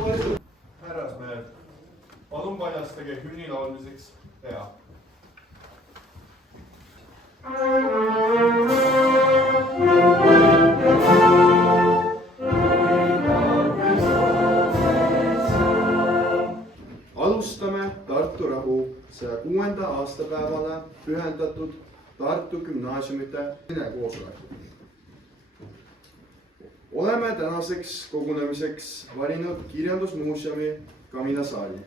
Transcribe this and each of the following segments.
Härrasmehed, palun paljastage hümni laulmiseks pea. Alustame Tartu rahu 106. aastapäevale pühendatud Tartu gümnaasiumite koosolekut. Oleme tänaseks kogunemiseks valinud kirjandusmuuseumi kaminasaali,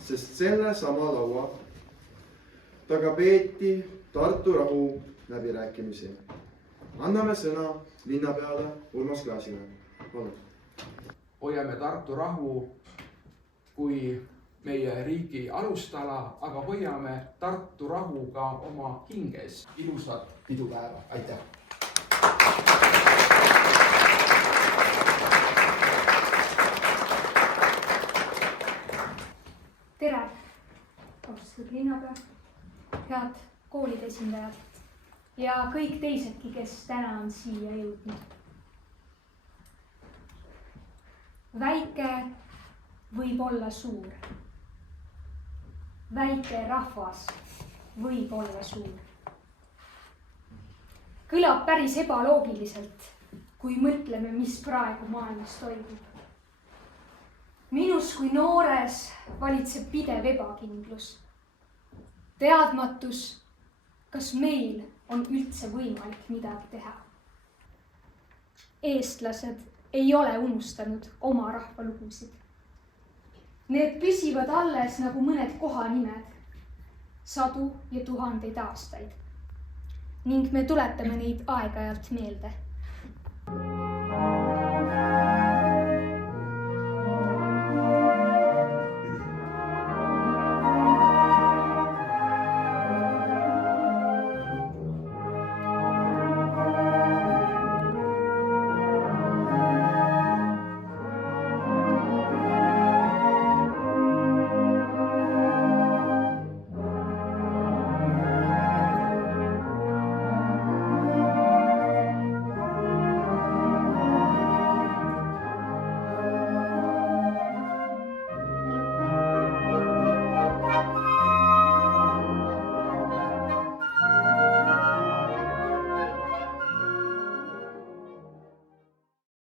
sest selle sama laua taga peeti Tartu rahu läbirääkimisi. Anname sõna linnapeale Urmas Klaasile. Palun. Hoiame Tartu rahu kui meie riigi alustala, aga hoiame Tartu rahu ka oma hinges. Ilusat pidupäeva, aitäh! Tere, austatud linnapea, head koolide esindajad ja kõik teisedki, kes täna on siia jõudnud. Väike võib olla suur. Väike rahvas võib olla suur. Kõlab päris ebaloogiliselt, kui mõtleme, mis praegu maailmas toimub. Minus kui noores valitseb pidev ebakindlus. Teadmatus, kas meil on üldse võimalik midagi teha. Eestlased ei ole unustanud oma rahvalugusid. Need püsivad alles nagu mõned kohanimed, 100 ja 1000 aastaid. Ning me tuletame neid aeg-ajalt meelde.